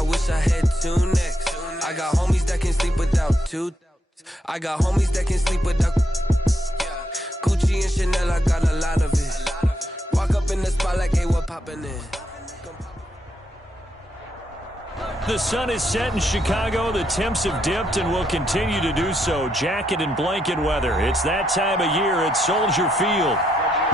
I wish I had two necks. I got homies that can sleep without two. I got homies that can sleep without Gucci and Chanel, I got a lot of it. Walk up in the spot like, hey, what poppin' in? The sun is set in Chicago. The temps have dipped and will continue to do so. Jacket and blanket weather. It's that time of year at Soldier Field.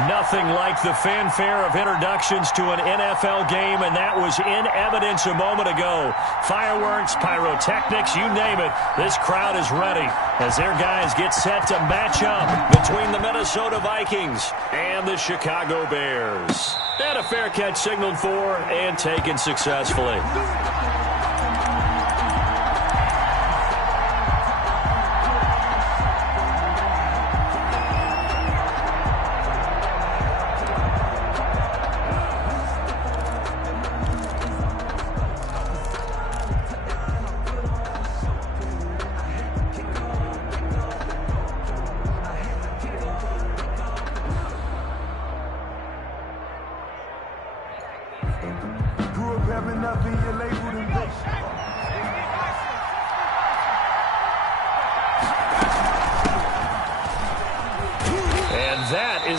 Nothing like the fanfare of introductions to an NFL game, and that was in evidence a moment ago. Fireworks, pyrotechnics, you name it. This crowd is ready as their guys get set to match up between the Minnesota Vikings and the Chicago Bears. And a fair catch signaled for and taken successfully.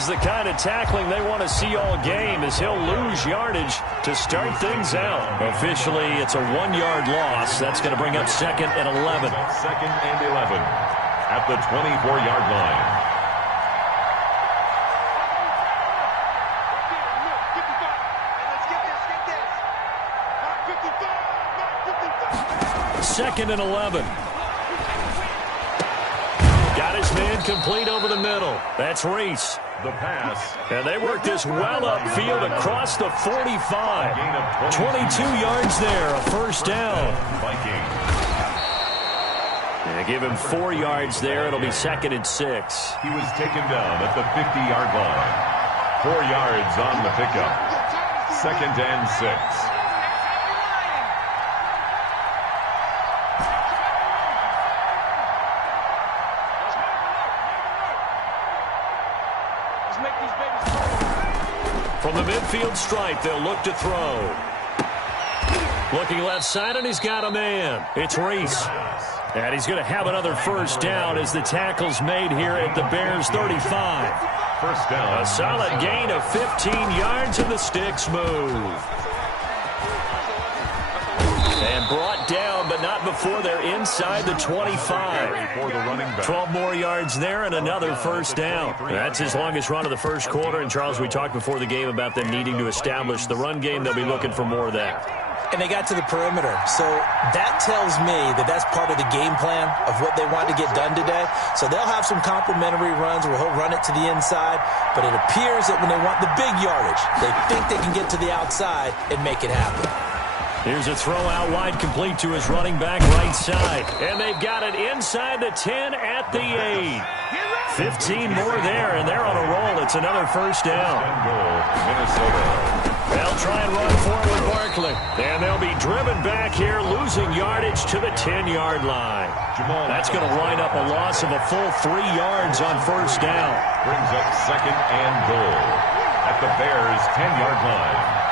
The kind of tackling they want to see all game as he'll lose yardage to start things out. Officially, it's a 1-yard loss. That's going to bring up 2nd and 11. 2nd and 11 at the 24-yard line. 2nd and 11. Got his man complete over the middle. That's Reese. The pass. And they work this well upfield across the 45. 22 yards there, a first down. They give him 4 yards there. It'll be 2nd and 6. He was taken down at the 50-yard line. 4 yards on the pickup. 2nd and 6. From the midfield stripe, they'll look to throw. Looking left side, and he's got a man. It's Reese. And he's going to have another first down as the tackle's made here at the Bears' 35. First down. A solid gain of 15 yards, and the sticks move. And brought down, but not before they're inside the 25. 12 more yards there and another first down. That's his longest run of the first quarter. And, Charles, we talked before the game about them needing to establish the run game. They'll be looking for more of that. And they got to the perimeter. So that tells me that that's part of the game plan of what they want to get done today. So they'll have some complementary runs where he'll run it to the inside. But it appears that when they want the big yardage, they think they can get to the outside and make it happen. Here's a throw out wide, complete to his running back right side. And they've got it inside the 10 at the 8. 15 more there, and they're on a roll. It's another first down. Minnesota. They'll try and run forward Barkley. And they'll be driven back here, losing yardage to the 10-yard line. That's going to wind up a loss of a full 3 yards on first down. Brings up 2nd and goal at the Bears' 10-yard line.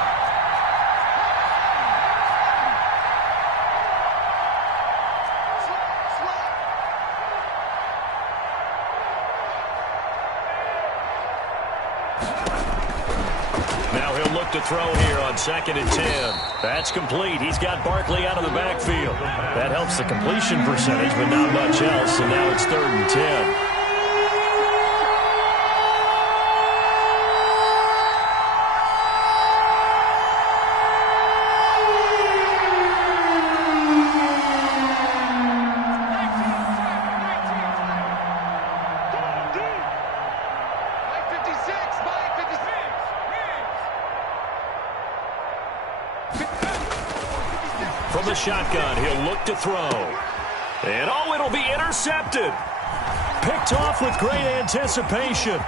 To throw here on 2nd and 10. That's complete. He's got Barkley out of the backfield. That helps the completion percentage, but not much else, and now it's 3rd and 10. From the shotgun, he'll look to throw. And oh, it'll be intercepted. Picked off with great anticipation.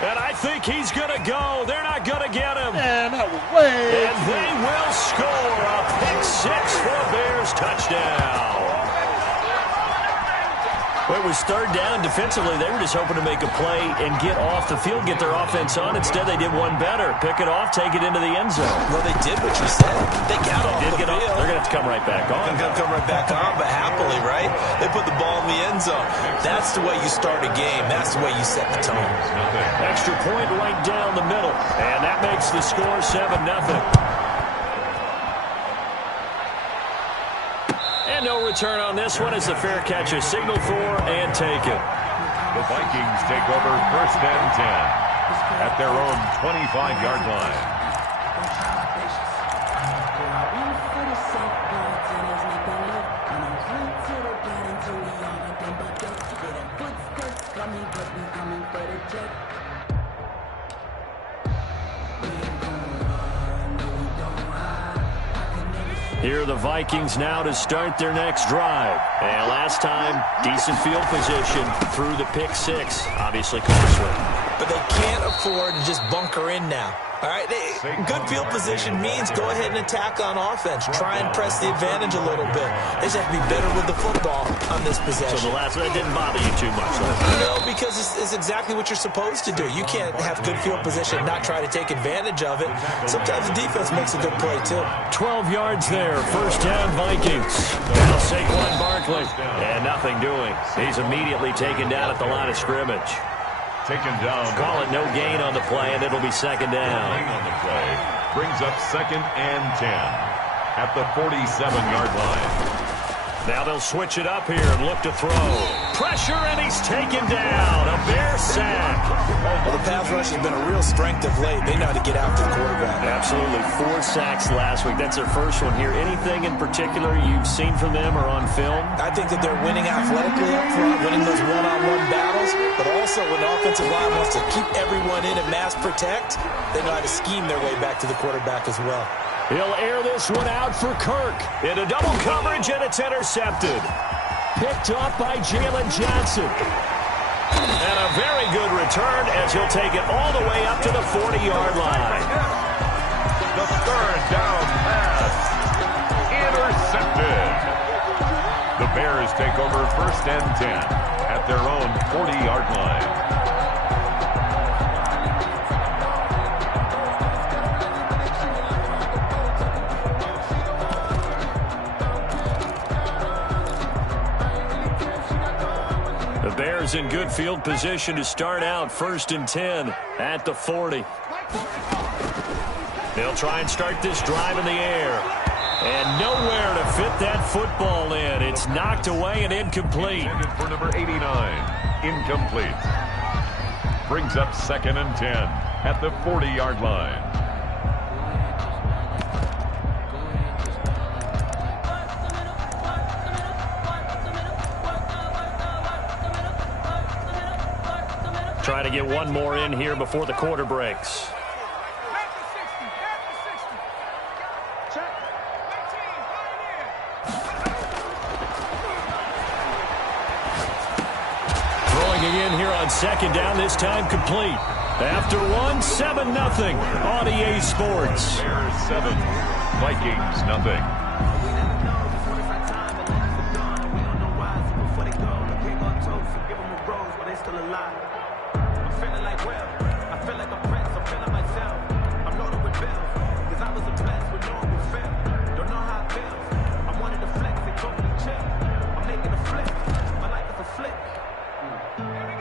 And I think he's going to go. They're not going to get him. And away. And they will score a pick six for a Bears touchdown. Well, it was third down. Defensively, they were just hoping to make a play and get off the field, get their offense on. Instead, they did one better. Pick it off, take it into the end zone. Well, they did what you said. They got off the field. They're going to have to come right back on. They're going to come right back on, but happily, right? They put the ball in the end zone. That's the way you start a game. That's the way you set the tone. Extra point right down the middle. And that makes the score 7-0. And no return on this one as the fair catch is signaled for and taken. The Vikings take over 1st and 10 at their own 25-yard line. Here are the Vikings now to start their next drive. And last time, decent field position through the pick six. Obviously costly. But they can't afford to just bunker in now. All right, good field position means go ahead and attack on offense. Try and press the advantage a little bit. They just have to be better with the football on this possession. So the last one, that didn't bother you too much, though? No, because it's exactly what you're supposed to do. You can't have good field position and not try to take advantage of it. Sometimes the defense makes a good play, too. 12 yards there. First down, Vikings. Now Saquon Barkley. And nothing doing. He's immediately taken down at the line of scrimmage. Taken down. Call it no gain on the play, and it'll be second down. On the play brings up 2nd and 10 at the 47-yard line. Now they'll switch it up here and look to throw. Pressure, and he's taken down. A Bear sack. Well, the pass rush has been a real strength of late. They know how to get after the quarterback. Absolutely. 4 sacks last week. That's their first one here. Anything in particular you've seen from them or on film? I think that they're winning athletically up front, winning those one-on-one battles, but also when the offensive line wants to keep everyone in and mass protect, they know how to scheme their way back to the quarterback as well. He'll air this one out for Kirk. Into double coverage, and it's intercepted. Picked up by Jalen Johnson. And a very good return as he'll take it all the way up to the 40-yard line. The third down pass. Intercepted. The Bears take over 1st and 10 at their own 40-yard line. Bears in good field position to start out 1st and 10 at the 40. They'll try and start this drive in the air. And nowhere to fit that football in. It's knocked away and incomplete. For number 89, incomplete. Brings up 2nd and 10 at the 40-yard line. Trying to get one more in here before the quarter breaks. Throwing again here on 2nd down, this time complete. After one, 7-0 on EA Sports. Bears 7, Vikings nothing.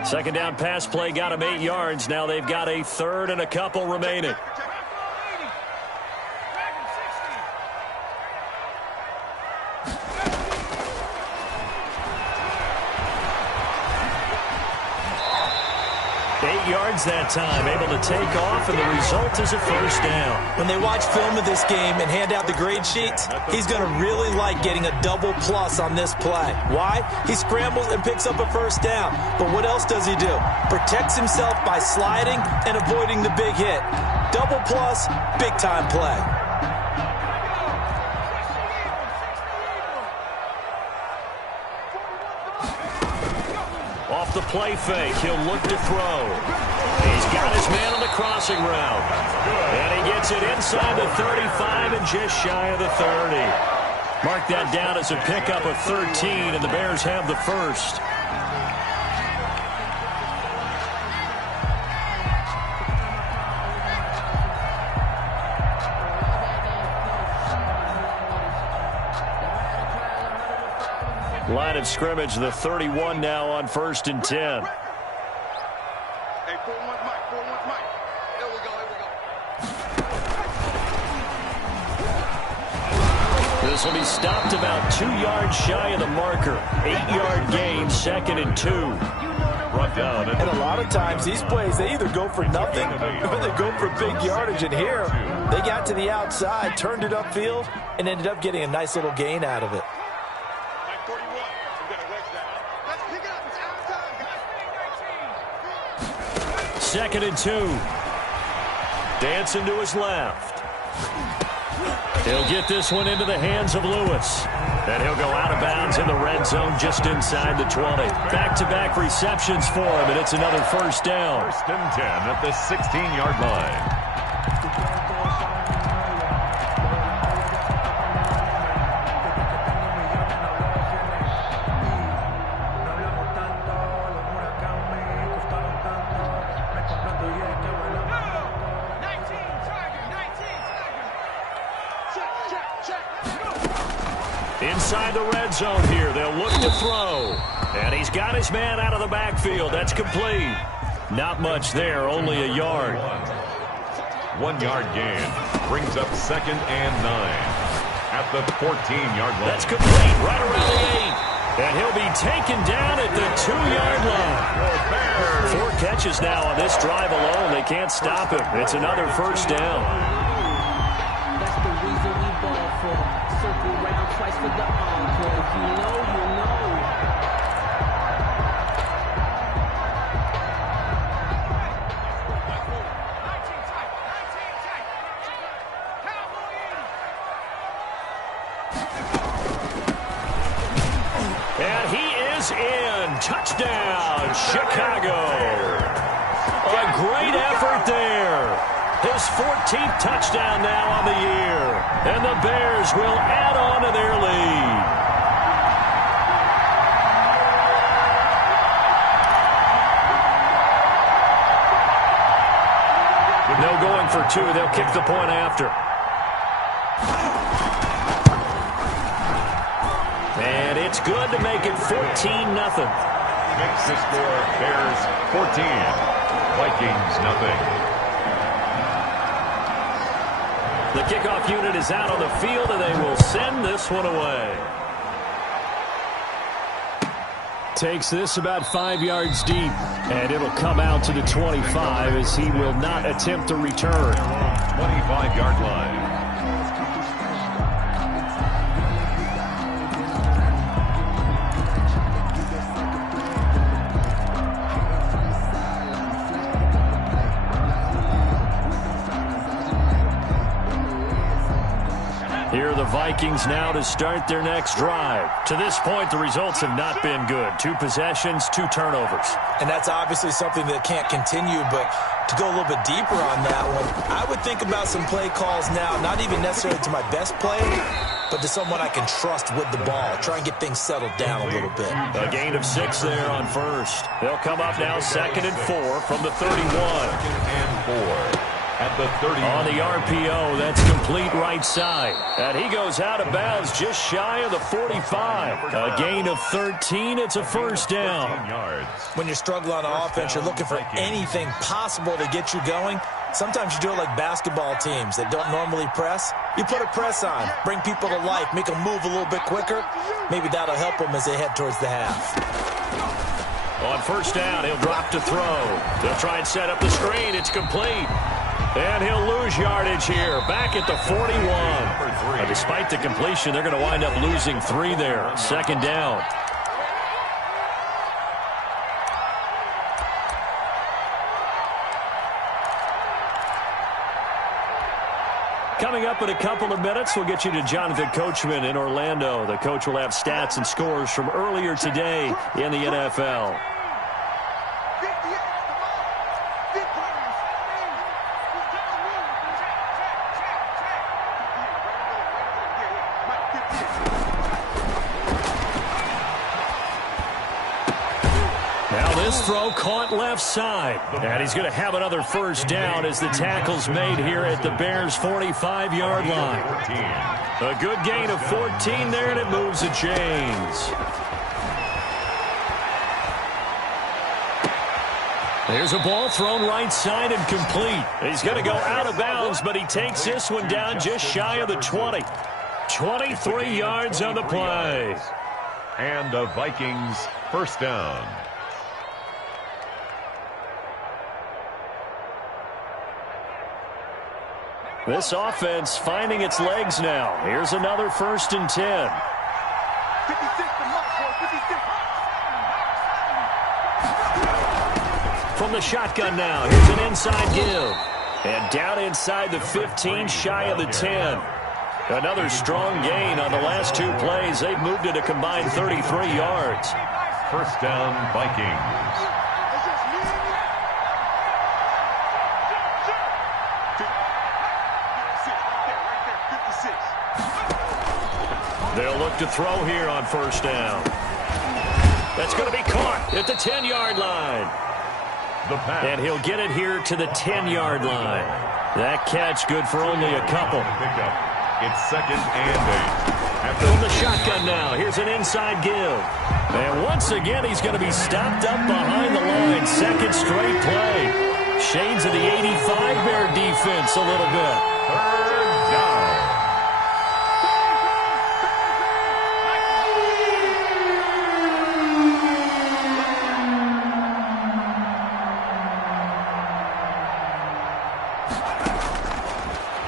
Second down pass play got him 8 yards. Now they've got a 3rd and a couple remaining. That time, able to take off, and the result is a 1st down. When they watch film of this game and hand out the grade sheets, he's going to really like getting a double plus on this play. Why? He scrambles and picks up a 1st down. But what else does he do? Protects himself by sliding and avoiding the big hit. Double plus, big-time play. Off the play fake, he'll look to throw. He's got his man on the crossing route. And he gets it inside the 35 and just shy of the 30. Mark that down as a pickup of 13, and the Bears have the 1st. Line of scrimmage, the 31 now on 1st and 10. Hey, 4-1 Mike, 4-1 Mike. Here we go, This will be stopped about 2 yards shy of the marker. 8-yard gain, 2nd and 2. Brought down. And a lot of times these plays, they either go for nothing or they go for big yardage. And here, they got to the outside, turned it upfield, and ended up getting a nice little gain out of it. Mike 41. We got a wedge down. Let's pick it up. It's our time, guys. 2nd and 2. Dancing to his left. He'll get this one into the hands of Lewis. And he'll go out of bounds in the red zone just inside the 20. Back-to-back receptions for him, and it's another 1st down. 1st and 10 at the 16-yard line. Inside the red zone here, they'll look to throw. And he's got his man out of the backfield. That's complete. Not much there, only a yard. 1 yard gain brings up 2nd and 9 at the 14-yard line. That's complete, right around the 8. And he'll be taken down at the 2-yard line. 4 catches now on this drive alone. They can't stop him. It's another 1st down. That's the reason we ball for. Circle round twice for the encore. If you know, you know. And he is in. Touchdown, Chicago. A great effort there. His 14th touchdown now on the year. And the Bears will add on to their lead. No going for 2. They'll kick the point after. And it's good to make it 14-0. Makes the score Bears 14, Vikings nothing. The kickoff unit is out on the field, and they will send this one away. Takes this about 5 yards deep, and it'll come out to the 25 as he will not attempt to return. 25-yard line. Here are the Vikings now to start their next drive. To this point, the results have not been good. 2 possessions, 2 turnovers. And that's obviously something that can't continue, but to go a little bit deeper on that one, I would think about some play calls now, not even necessarily to my best play, but to someone I can trust with the ball. Try and get things settled down a little bit. A gain of 6 there on 1st. They'll come up now 2nd and 4 from the 31. 2nd and 4 at the 30. On the RPO, that's complete right side. And he goes out of bounds just shy of the 45. A gain of 13. It's a 1st down. Yards. When you're struggling on offense, you're looking for anything possible to get you going. Sometimes you do it like basketball teams that don't normally press. You put a press on, bring people to life, make them move a little bit quicker. Maybe that'll help them as they head towards the half. On 1st down, he'll drop to throw. They'll try and set up the screen. It's complete. And he'll lose yardage here, back at the 41. Despite the completion, they're going to wind up losing 3 there. 2nd down. Coming up in a couple of minutes, we'll get you to Jonathan Coachman in Orlando. The coach will have stats and scores from earlier today in the NFL. This throw caught left side. And he's going to have another 1st down as the tackle's made here at the Bears' 45-yard line. A good gain of 14 there, and it moves the chains. There's a ball thrown right side and complete. He's going to go out of bounds, but he takes this one down just shy of the 20. 23 yards on the play. And the Vikings first down. This offense finding its legs now. Here's another 1st and 10. 56 to mark, 56. From the shotgun now, here's an inside give. And down inside the 15, shy of the 10. Another strong gain on the last 2 plays. They've moved it a combined 33 yards. First down, Vikings. They'll look to throw here on 1st down. That's going to be caught at the 10-yard line. And he'll get it here to the 10-yard line. That catch good for only a couple. It's 2nd and 8. From the shotgun now, here's an inside give. And once again, he's going to be stopped up behind the line. 2nd straight play. Shades of the 85 Bear defense a little bit. 3rd down.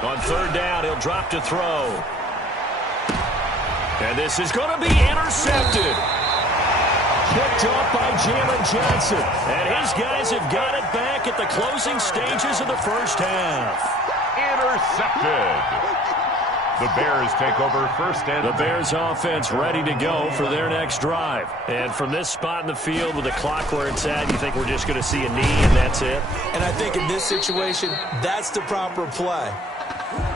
On 3rd down, he'll drop to throw. And this is going to be intercepted. Picked off by Jalen Johnson. And his guys have got it back at the closing stages of the 1st half. Intercepted. The Bears take over 1st and 10. The Bears offense ready to go for their next drive. And from this spot in the field with the clock where it's at, you think we're just going to see a knee and that's it? And I think in this situation, that's the proper play.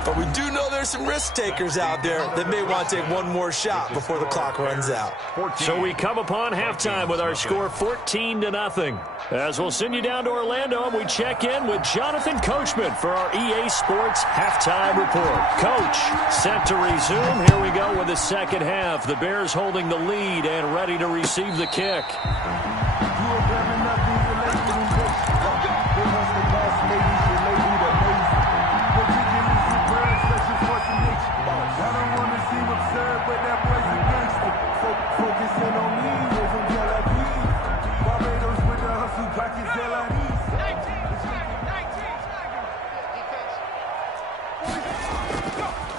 But we do know there's some risk takers out there that may want to take one more shot before the clock runs out. So we come upon halftime with our score 14-0. As we'll send you down to Orlando, and we check in with Jonathan Coachman for our EA Sports halftime report. Coach, set to resume. Here we go with the 2nd half. The Bears holding the lead and ready to receive the kick.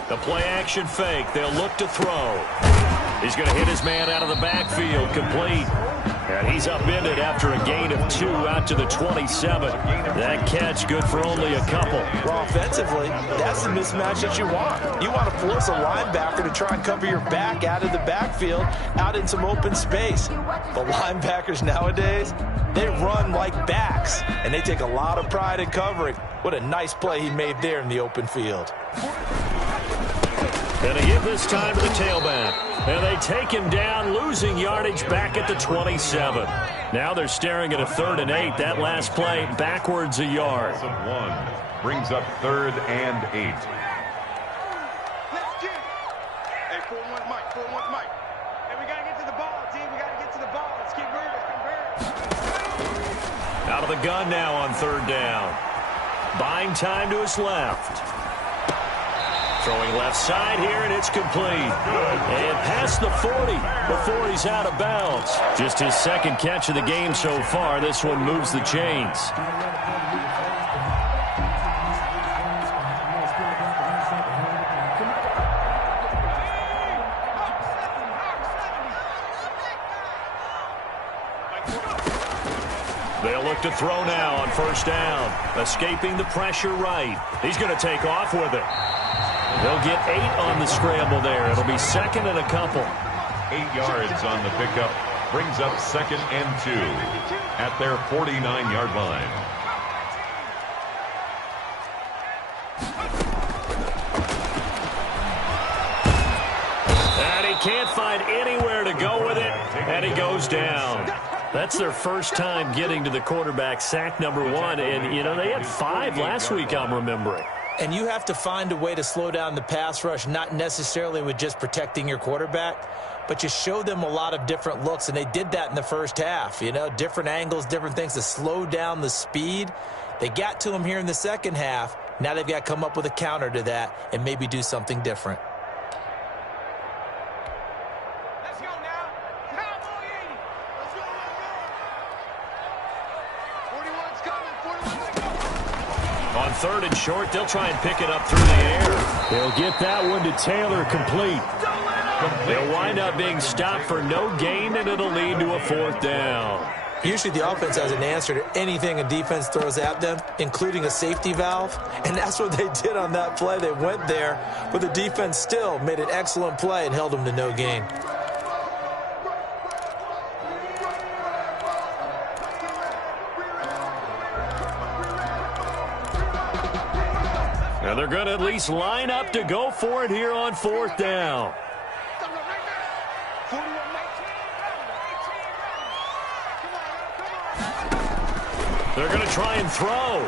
The play-action fake. They'll look to throw. He's going to hit his man out of the backfield, complete. And he's upended after a gain of 2 out to the 27. That catch good for only a couple. Well, offensively, that's the mismatch that you want. You want to force a linebacker to try and cover your back out of the backfield, out in some open space. The linebackers nowadays, they run like backs, and they take a lot of pride in covering. What a nice play he made there in the open field. And they give this time to the tailback. And they take him down, losing yardage back at the 27. Now they're staring at a 3rd and 8. That last play backwards a yard. Of 1 brings up 3rd and 8. Let's get it. Hey, 4-1 Mike, 4-1 Mike. Hey, we got to get to the ball, team. We got to get to the ball. Let's keep moving. Out of the gun now on 3rd down. Buying time to his left. Throwing left side here, and it's complete. And past the 40 before he's out of bounds. Just his 2nd catch of the game so far. This one moves the chains. They'll look to throw now on 1st down. Escaping the pressure right. He's going to take off with it. They'll get 8 on the scramble there. It'll be 2nd and a couple. 8 yards on the pickup. Brings up 2nd and 2 at their 49-yard line. And he can't find anywhere to go with it, and he goes down. That's their first time getting to the quarterback, sack number 1. And, you know, they had 5 last week, I'm remembering. And you have to find a way to slow down the pass rush, not necessarily with just protecting your quarterback, but you show them a lot of different looks, and they did that in the first half. You know, different angles, different things to slow down the speed. They got to him here in the second half. Now they've got to come up with a counter to that and maybe do something different. Let's go now. Cowboy 80. Let's go, let's go. 41's coming. 41's coming. On third and short, they'll try and pick it up through the air. They'll get that one to Taylor, complete. They'll wind up being stopped for no gain, and it'll lead to a fourth down. Usually the offense has an answer to anything a defense throws at them, including a safety valve, and that's what they did on that play. They went there, but the defense still made an excellent play and held them to no gain. Now they're going to at least line up to go for it here on fourth down. They're going to try and throw.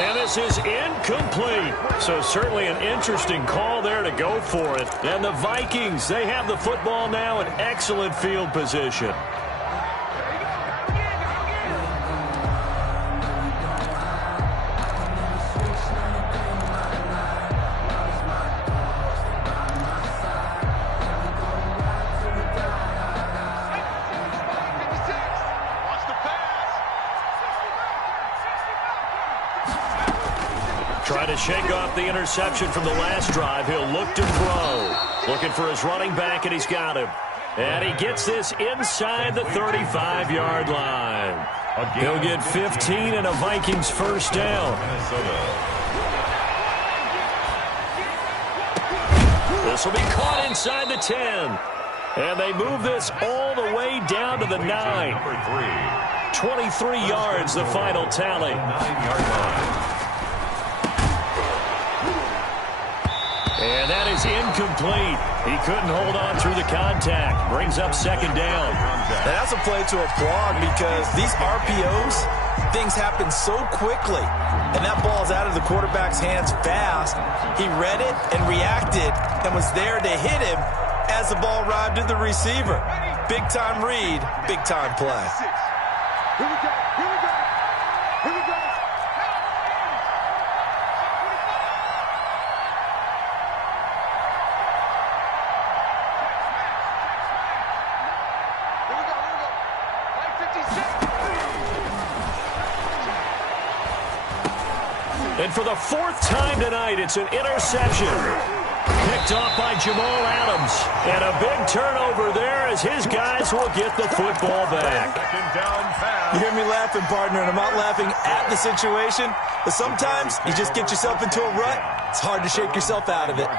And this is incomplete. So certainly an interesting call there to go for it. And the Vikings, they have the football now in excellent field position. Trying to shake off the interception from the last drive. He'll look to throw. Looking for his running back, and he's got him. And he gets this inside the 35-yard line. He'll get 15 and a Vikings first down. This will be caught inside the 10. And they move this all the way down to the 9. 23 yards, the final tally. 9-yard line. And that is incomplete. He couldn't hold on through the contact. Brings up second down. And that's a play to applaud because these RPOs, things happen so quickly. And that ball's out of the quarterback's hands fast. He read it and reacted and was there to hit him as the ball arrived at the receiver. Big-time read, big-time play. Here we go. Here we go. Here we go. And for the fourth time tonight, it's an interception. Picked off by Jamal Adams. And a big turnover there as his guys will get the football back. Second down fast. You hear me laughing, partner, and I'm not laughing at the situation, but sometimes you just get yourself into a rut. It's hard to shake yourself out of it.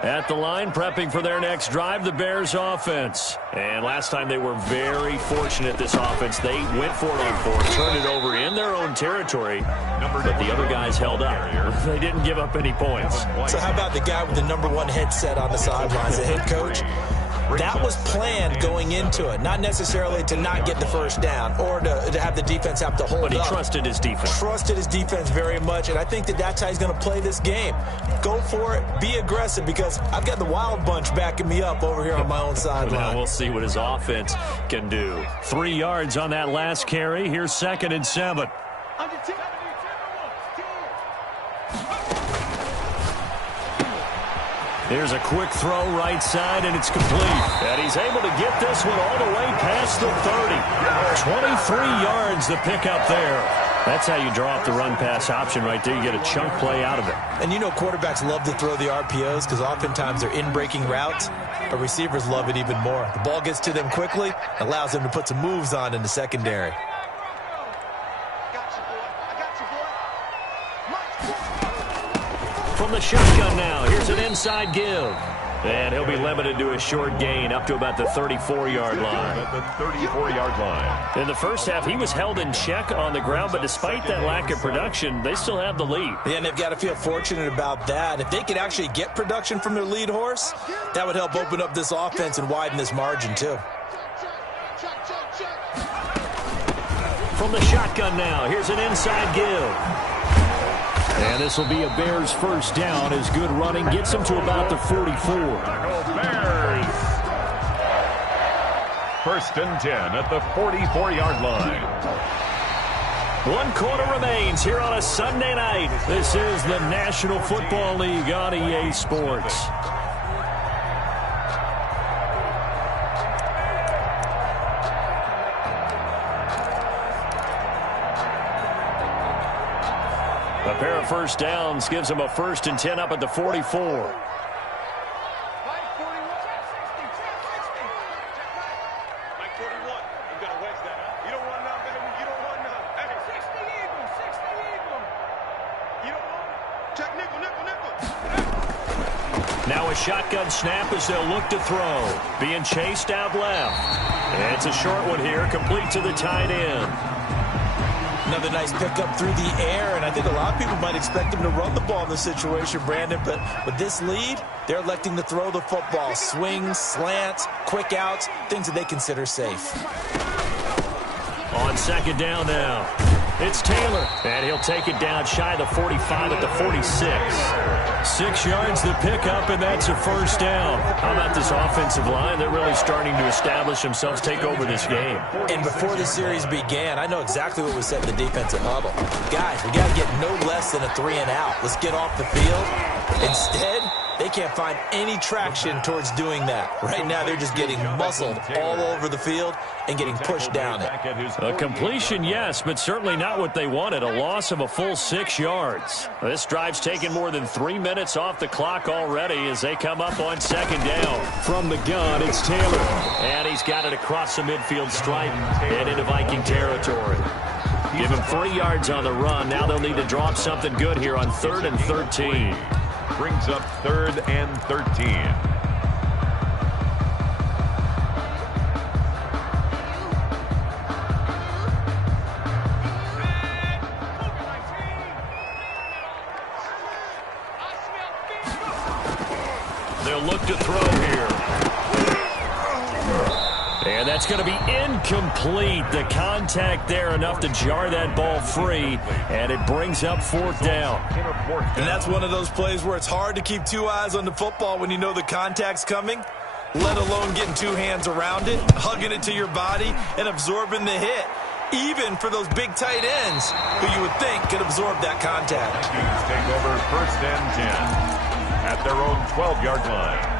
At the line, prepping for their next drive, the Bears offense. And last time they were very fortunate, this offense. They went for it on fourth, turned it over in their own territory, but the other guys held up. They didn't give up any points. So how about the guy with the #1 headset on the sidelines, the head coach? That was planned going into it, not necessarily to not get the first down or to have the defense have to hold up. But he trusted his defense. Trusted his defense very much, and I think that that's how he's going to play this game. Go for it, be aggressive, because I've got the wild bunch backing me up over here on my own sideline. Now we'll see what his offense can do. 3 yards on that last carry. Here's 2nd and 7. Here's a quick throw right side, and it's complete. And he's able to get this one all the way past the 30. 23 yards the pickup there. That's how you draw up the run-pass option right there. You get a chunk play out of it. And you know quarterbacks love to throw the RPOs because oftentimes they're in-breaking routes, but receivers love it even more. The ball gets to them quickly, allows them to put some moves on in the secondary. From the shotgun now, here's an inside give. And he'll be limited to a short gain up to about the 34-yard line. At the 34-yard line. In the first half, he was held in check on the ground, but despite that lack of production, they still have the lead. Yeah, and they've got to feel fortunate about that. If they could actually get production from their lead horse, that would help open up this offense and widen this margin too. From the shotgun now, here's an inside give. And this will be a Bears first down as good running gets them to about the 44. Go Bears! First and 10 at the 44-yard line. 1 quarter remains here on a Sunday night. This is the National Football League on EA Sports. A pair of first downs gives them a 1st and 10 up at the 44. Now a shotgun snap as they'll look to throw. Being chased out left. And it's a short one here, complete to the tight end. Another nice pickup through the air, and I think a lot of people might expect him to run the ball in this situation, Brandon, but with this lead, they're electing to throw the football. Swings, slants, quick outs, things that they consider safe. On second down now, it's Taylor, and he'll take it down shy of the 45 at the 46. 6 yards the pickup, and that's a first down. How about this offensive line? They're really starting to establish themselves, take over this game. And before the series began, I know exactly what was said in the defensive huddle. Guys, we got to get no less than a 3-and-out. Let's get off the field. Instead, they can't find any traction towards doing that. Right now, they're just getting muscled all over the field and getting pushed down it. A completion, yes, but certainly not what they wanted. A loss of a full 6 yards. This drive's taken more than 3 minutes off the clock already as they come up on second down. From the gun, it's Taylor. And he's got it across the midfield stripe and into Viking territory. Give him 3 yards on the run. Now they'll need to drop something good here on 3rd and 13. Brings up 3rd and 13. They'll look to throw here. And that's going to be incomplete. The contact there enough to jar that ball free, and it brings up 4th down. And that's one of those plays where it's hard to keep 2 eyes on the football when you know the contact's coming, let alone getting 2 hands around it, hugging it to your body, and absorbing the hit, even for those big tight ends who you would think could absorb that contact. Vikings take over 1st and 10 at their own 12-yard line.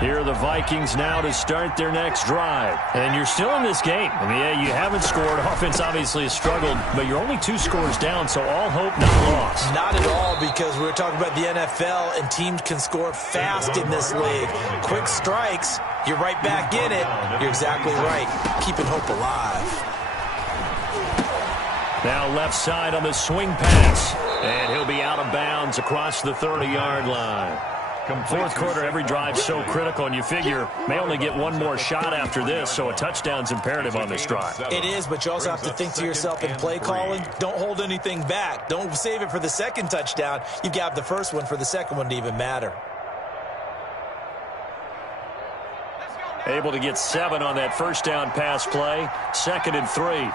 Here are the Vikings now to start their next drive. And you're still in this game. I mean, yeah, you haven't scored. Offense obviously has struggled, but you're only 2 scores down, so all hope not lost. Not at all, because we were talking about the NFL, and teams can score fast in this league. Quick strikes, you're right back in it. You're exactly right. Keeping hope alive. Now left side on the swing pass. And he'll be out of bounds across the 30-yard line. 4th quarter, every drive so critical, and you figure may only get 1 more shot after this, so a touchdown's imperative on this drive. It is, but you also have to think to yourself in play calling, don't hold anything back. Don't save it for the second touchdown. You've got the first one for the second one to even matter. Able to get 7 on that first down pass play. 2nd and 3.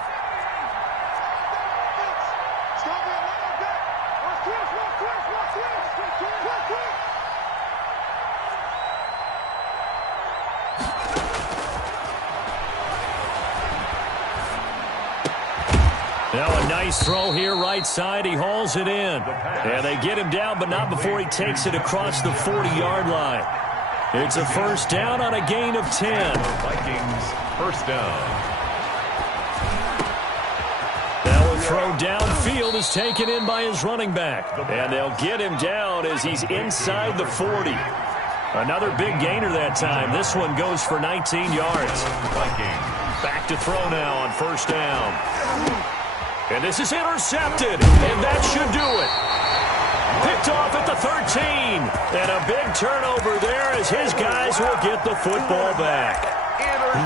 Now a nice throw here right side. He hauls it in. And they get him down, but not before he takes it across the 40-yard line. It's a first down on a gain of 10. Vikings first down. Now a throw downfield is taken in by his running back. And they'll get him down as he's inside the 40. Another big gainer that time. This one goes for 19 yards. Back to throw now on first down. And this is intercepted, and that should do it. Picked off at the 13. And a big turnover there as his guys will get the football back.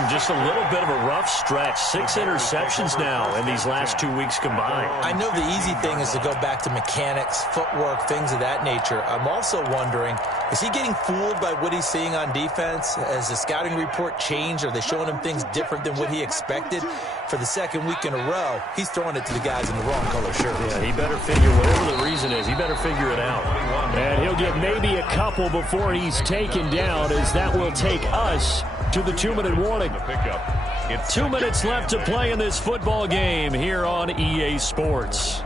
Just a little bit of a rough stretch. 6 interceptions now in these last 2 weeks combined. I know the easy thing is to go back to mechanics, footwork, things of that nature. I'm also wondering, is he getting fooled by what he's seeing on defense? Has the scouting report changed? Are they showing him things different than what he expected? For the second week in a row, he's throwing it to the guys in the wrong color shirt. Yeah, he better figure, whatever the reason is, he better figure it out. And he'll get maybe a couple before he's taken down, as that will take us to the 2-minute warning. 2 minutes left to play in this football game here on EA Sports.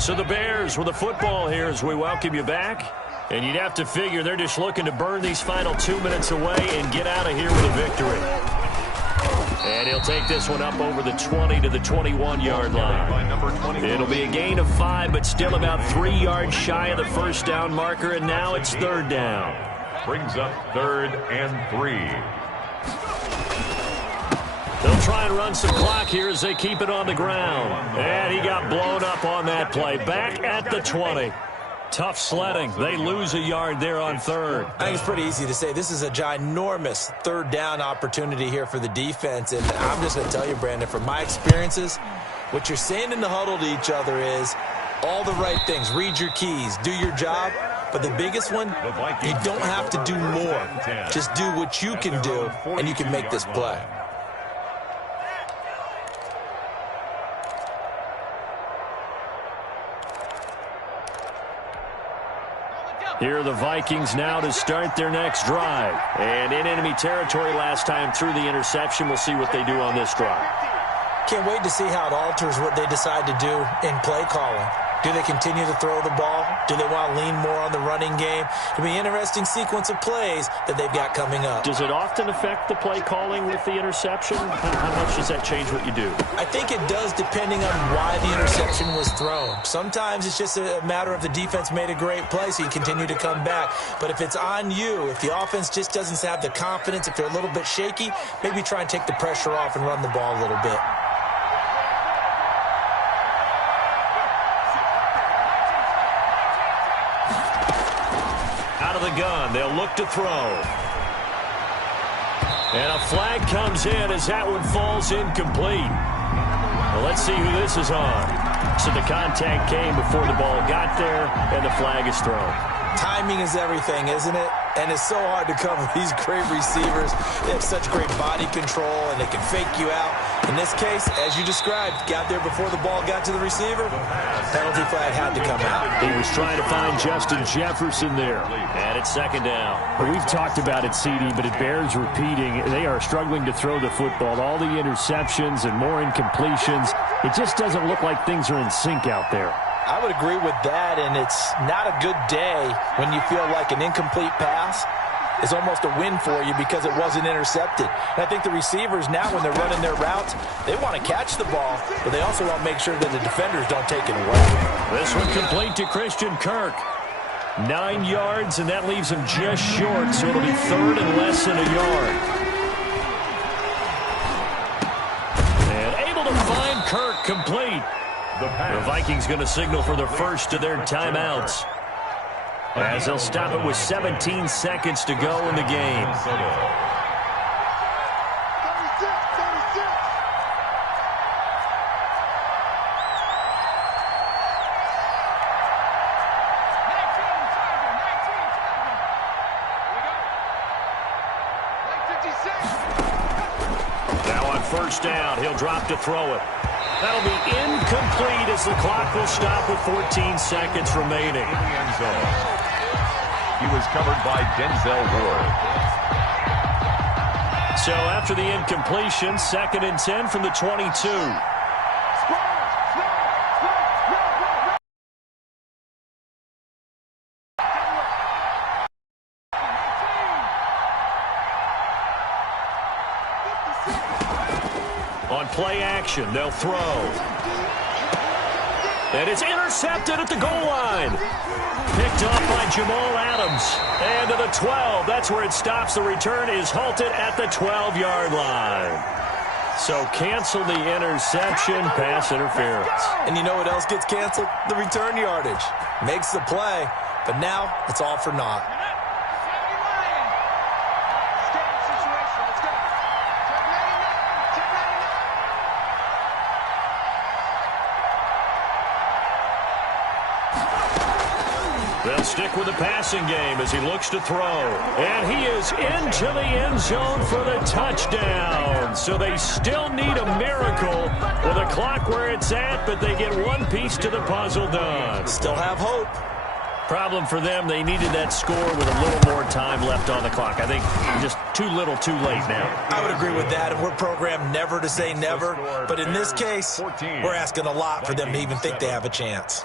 So the Bears with the football here as we welcome you back. And you'd have to figure they're just looking to burn these final 2 minutes away and get out of here with a victory. And he'll take this one up over the 20 to the 21-yard line. It'll be a gain of 5, but still about 3 yards shy of the first down marker, and now it's third down. Brings up 3rd and 3. They'll try and run some clock here as they keep it on the ground. And he got blown up on that play. Back at the 20. Tough sledding. They lose a yard there on third. I think it's pretty easy to say this is a ginormous third down opportunity here for the defense. And I'm just going to tell you, Brandon, from my experiences, what you're saying in the huddle to each other is all the right things. Read your keys. Do your job. But the biggest one, you don't have to do more. Just do what you can do, and you can make this play. Here are the Vikings now to start their next drive. And in enemy territory last time through the interception. We'll see what they do on this drive. Can't wait to see how it alters what they decide to do in play calling. Do they continue to throw the ball? Do they want to lean more on the running game? It'll be an interesting sequence of plays that they've got coming up. Does it often affect the play calling with the interception? How much does that change what you do? I think it does, depending on why the interception was thrown. Sometimes it's just a matter of the defense made a great play, so you continue to come back. But if it's on you, if the offense just doesn't have the confidence, if they're a little bit shaky, maybe try and take the pressure off and run the ball a little bit. Gun. They'll look to throw. And a flag comes in as that one falls incomplete. Well, let's see who this is on. So the contact came before the ball got there, and the flag is thrown. Timing is everything, isn't it? And it's so hard to cover these great receivers. They have such great body control, and they can fake you out. In this case, as you described, got there before the ball got to the receiver. Penalty flag had to come out. He was trying to find Justin Jefferson there. And it's second down. Well, we've talked about it, CD, but it bears repeating. They are struggling to throw the football. All the interceptions and more incompletions. It just doesn't look like things are in sync out there. I would agree with that, and it's not a good day when you feel like an incomplete pass is almost a win for you because it wasn't intercepted. And I think the receivers now, when they're running their routes, they want to catch the ball, but they also want to make sure that the defenders don't take it away. This one complete to Christian Kirk. 9 yards, and that leaves him just short, so it'll be third and less than a yard. And able to find Kirk complete. The Vikings going to signal for the first of their timeouts, as they'll stop it with 17 seconds to go in the game. Now on first down, he'll drop to throw it. That'll be incomplete as the clock will stop with 14 seconds remaining. He was covered by Denzel Ward. So after the incompletion, 2nd and 10 from the 22. On play action, they'll throw. And it's intercepted at the goal line. Picked up by Jamal Adams. And to the 12. That's where it stops. The return is halted at the 12-yard line. So cancel the interception, pass interference. And you know what else gets canceled? The return yardage. Makes the play, but now it's all for naught. They'll stick with the passing game as he looks to throw. And he is into the end zone for the touchdown. So they still need a miracle with a clock where it's at, but they get one piece to the puzzle done. Still have hope. Problem for them, they needed that score with a little more time left on the clock. I think just too little too late now. I would agree with that, and we're programmed never to say never. But in this case, we're asking a lot for them to even think they have a chance.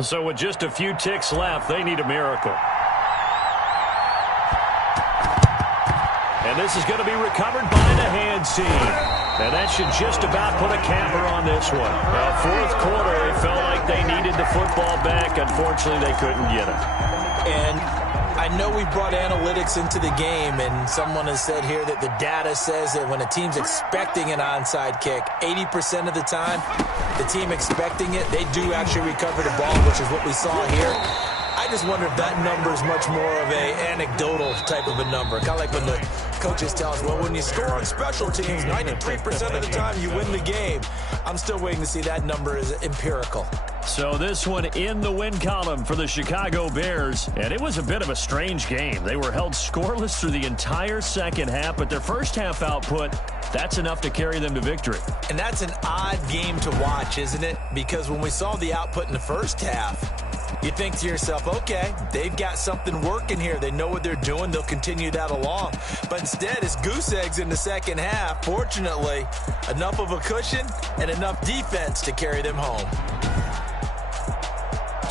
So with just a few ticks left, they need a miracle. And this is going to be recovered by the hands team. And that should just about put a capper on this one. Fourth quarter, it felt like they needed the football back. Unfortunately, they couldn't get it. And I know we brought analytics into the game, and someone has said here that the data says that when a team's expecting an onside kick, 80% of the time, the team expecting it, they do actually recover the ball, which is what we saw here. I just wonder if that number is much more of a anecdotal type of a number. Kind of like when the coaches tell us, well, when you score on special teams, 93% of the time you win the game. I'm still waiting to see that number is empirical. So this one in the win column for the Chicago Bears, and it was a bit of a strange game. They were held scoreless through the entire second half, but their first half output, that's enough to carry them to victory. And that's an odd game to watch, isn't it? Because when we saw the output in the first half, you think to yourself, okay, they've got something working here. They know what they're doing. They'll continue that along. But instead, it's goose eggs in the second half. Fortunately, enough of a cushion and enough defense to carry them home.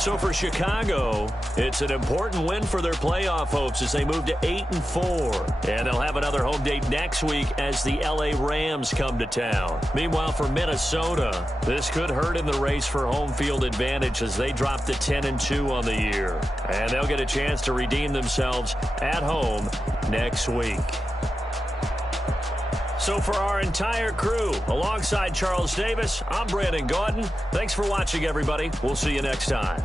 So for Chicago, it's an important win for their playoff hopes as they move to 8-4. And they'll have another home date next week as the LA Rams come to town. Meanwhile, for Minnesota, this could hurt in the race for home field advantage as they drop to 10-2 on the year. And they'll get a chance to redeem themselves at home next week. So for our entire crew, alongside Charles Davis, I'm Brandon Gaudin. Thanks for watching, everybody. We'll see you next time.